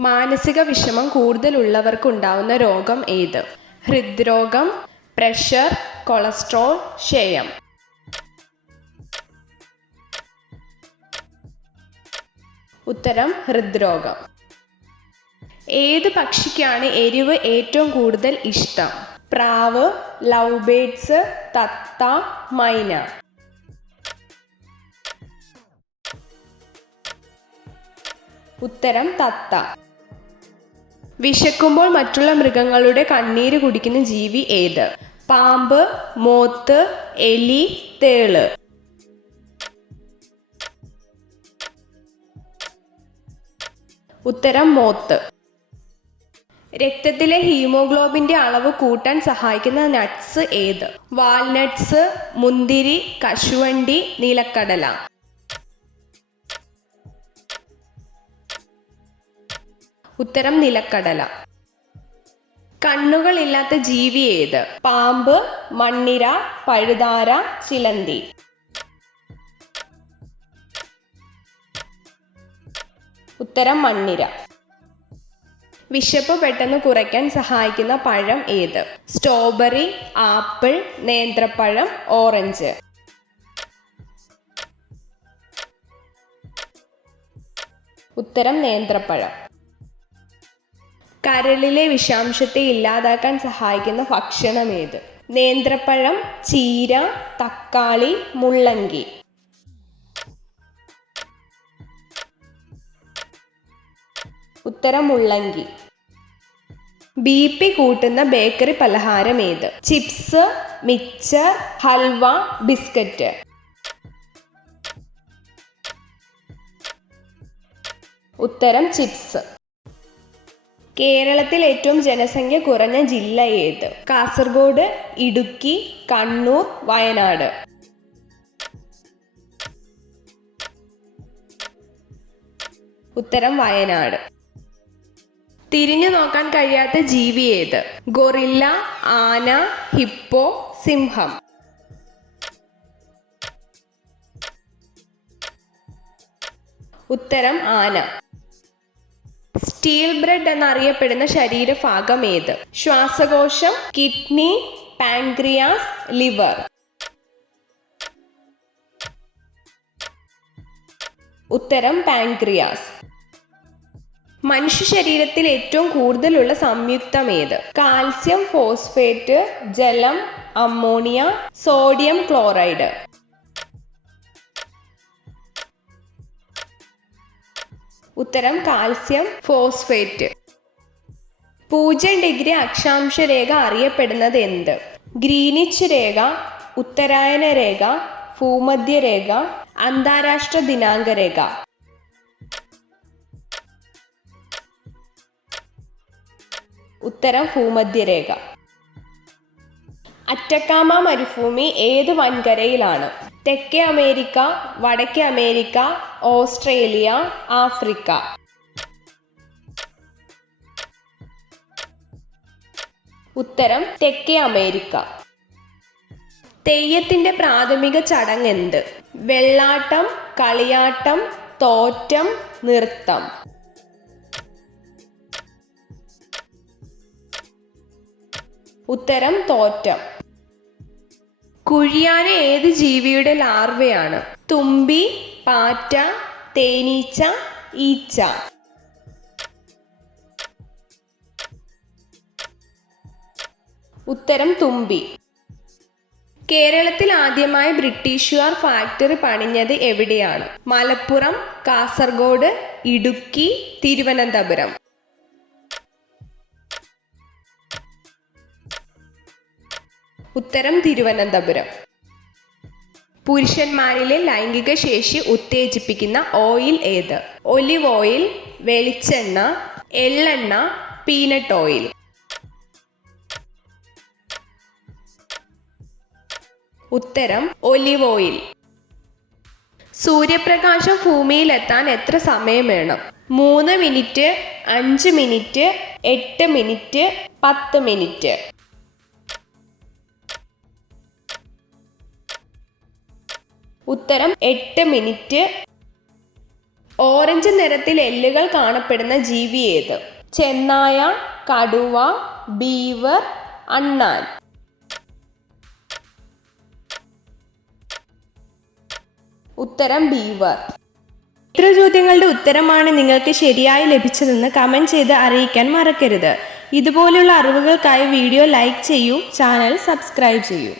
മാനസിക വിഷമം കൂടുതലുള്ളവർക്കുണ്ടാവുന്ന രോഗം ഏത്? ഹൃദ്രോഗം, പ്രഷർ, കൊളസ്ട്രോൾ, ക്ഷയം. ഉത്തരം ഹൃദ്രോഗം. ഏത് പക്ഷിക്കാണ് എരിവ് ഏറ്റവും കൂടുതൽ ഇഷ്ടം? പ്രാവ്, ലവ് ബേർഡ്സ്, തത്ത, മൈന. ഉത്തരം തത്ത. വിശക്കുമ്പോൾ മറ്റുള്ള മൃഗങ്ങളുടെ കണ്ണീര് കുടിക്കുന്ന ജീവി ഏത്? പാമ്പ്, മോത്ത്, എലി, തേള്. ഉത്തരം മോത്ത്. രക്തത്തിലെ ഹീമോഗ്ലോബിന്റെ അളവ് കൂട്ടാൻ സഹായിക്കുന്ന നട്ട്സ് ഏത്? വാൾനട്ട്സ്, മുന്തിരി, കശുവണ്ടി, നിലക്കടല. ഉത്തരം നിലക്കടല. കണ്ണുകളില്ലാത്ത ജീവി ഏത്? പാമ്പ്, മണ്ണിര, പഴുതാര, ചിലന്തി. ഉത്തരം മണ്ണിര. വിശപ്പ് പെട്ടെന്ന് കുറയ്ക്കാൻ സഹായിക്കുന്ന പഴം ഏത്? സ്ട്രോബെറി, ആപ്പിൾ, നേന്ത്രപ്പഴം, ഓറഞ്ച്. ഉത്തരം നേന്ത്രപ്പഴം. കരളിലെ വിഷാംശത്തെ ഇല്ലാതാക്കാൻ സഹായിക്കുന്ന ഭക്ഷണം ഏത്? നേന്ത്രപ്പഴം, ചീര, തക്കാളി, മുള്ളങ്കി. ഉത്തരം മുള്ളങ്കി. BP കൂട്ടുന്ന ബേക്കറി പലഹാരം ഏത്? ചിപ്സ്, മിച്ചർ, ഹൽവ, ബിസ്ക്കറ്റ്. ഉത്തരം ചിപ്സ്. കേരളത്തിൽ ഏറ്റവും ജനസംഖ്യ കുറഞ്ഞ ജില്ല ഏത്? കാസർഗോഡ്, ഇടുക്കി, കണ്ണൂർ, വയനാട്. ഉത്തരം വയനാട്. തിരിഞ്ഞു നോക്കാൻ കഴിയാത്ത ജീവി ഏത്? ഗൊറില്ല, ആന, ഹിപ്പോ, സിംഹം. ഉത്തരം ആന. സ്റ്റീൽ ബ്രെഡ് എന്നറിയപ്പെടുന്ന ശരീരഭാഗം ഏത്? ശ്വാസകോശം, കിഡ്നി, പാൻക്രിയാസ്, ലിവർ. ഉത്തരം പാൻക്രിയാസ്. മനുഷ്യ ശരീരത്തിൽ ഏറ്റവും കൂടുതലുള്ള സംയുക്തം ഏത്? കാൽസ്യം ഫോസ്ഫേറ്റ്, ജലം, അമ്മോണിയ, സോഡിയം ക്ലോറൈഡ്. ഉത്തരം കാൽസ്യം ഫോസ്ഫേറ്റ്. 0 അക്ഷാംശ രേഖ അറിയപ്പെടുന്നത് എന്ത്? ഗ്രീനിച്ച് രേഖ, ഉത്തരായന രേഖ, ഭൂമധ്യരേഖ, അന്താരാഷ്ട്ര ദിനാങ്ക രേഖ. ഉത്തരം ഭൂമധ്യരേഖ. അറ്റക്കാമ മരുഭൂമി ഏത് വൻകരയിലാണ്? തെക്കേ അമേരിക്ക, വടക്കേ അമേരിക്ക, ഓസ്ട്രേലിയ, ആഫ്രിക്ക. ഉത്തരം തെക്കേ അമേരിക്ക. തെയ്യത്തിന്റെ പ്രാഥമിക ചടങ്ങ് എന്ത്? വെള്ളാട്ടം, കളിയാട്ടം, തോറ്റം, നൃത്തം. ഉത്തരം തോറ്റം. കുഴിയാന ഏത് ജീവിയുടെ ലാർവയാണ്? തുമ്പി, പാറ്റ, തേനീച്ച, ഈച്ച. ഉത്തരം തുമ്പി. കേരളത്തിൽ ആദ്യമായി ബ്രിട്ടീഷുകാർ ഫാക്ടറി പണിഞ്ഞത് എവിടെയാണ്? മലപ്പുറം, കാസർഗോഡ്, ഇടുക്കി, തിരുവനന്തപുരം. ഉത്തരം തിരുവനന്തപുരം. പുരുഷന്മാരിലെ ലൈംഗിക ശേഷി ഉത്തേജിപ്പിക്കുന്ന ഓയിൽ ഏത്? ഒലിവ് ഓയിൽ, വെളിച്ചെണ്ണ, എള്ളെണ്ണ, പീനട്ട് ഓയിൽ. ഉത്തരം ഒലിവ് ഓയിൽ. സൂര്യപ്രകാശം ഭൂമിയിലെത്താൻ എത്ര സമയം വേണം? 3 മിനിറ്റ്, 5 മിനിറ്റ്, 8 മിനിറ്റ്, 10 മിനിറ്റ്. ഉത്തരം 8 മിനിറ്റ്. ഓറഞ്ച് നിറത്തിൽ എല്ലുകൾ കാണപ്പെടുന്ന ജീവി ഏത്? ചെന്നായ, കടുവ, ബീവർ, അണ്ണാൻ. ഉത്തരം ബീവർ. ഇത്ര ചോദ്യങ്ങളുടെ ഉത്തരമാണ് നിങ്ങൾക്ക് ശരിയായി ലഭിച്ചതെന്ന് കമൻറ്റ് ചെയ്ത് അറിയിക്കാൻ മറക്കരുത്. ഇതുപോലുള്ള അറിവുകൾക്കായി വീഡിയോ ലൈക്ക് ചെയ്യൂ, ചാനൽ സബ്സ്ക്രൈബ് ചെയ്യൂ.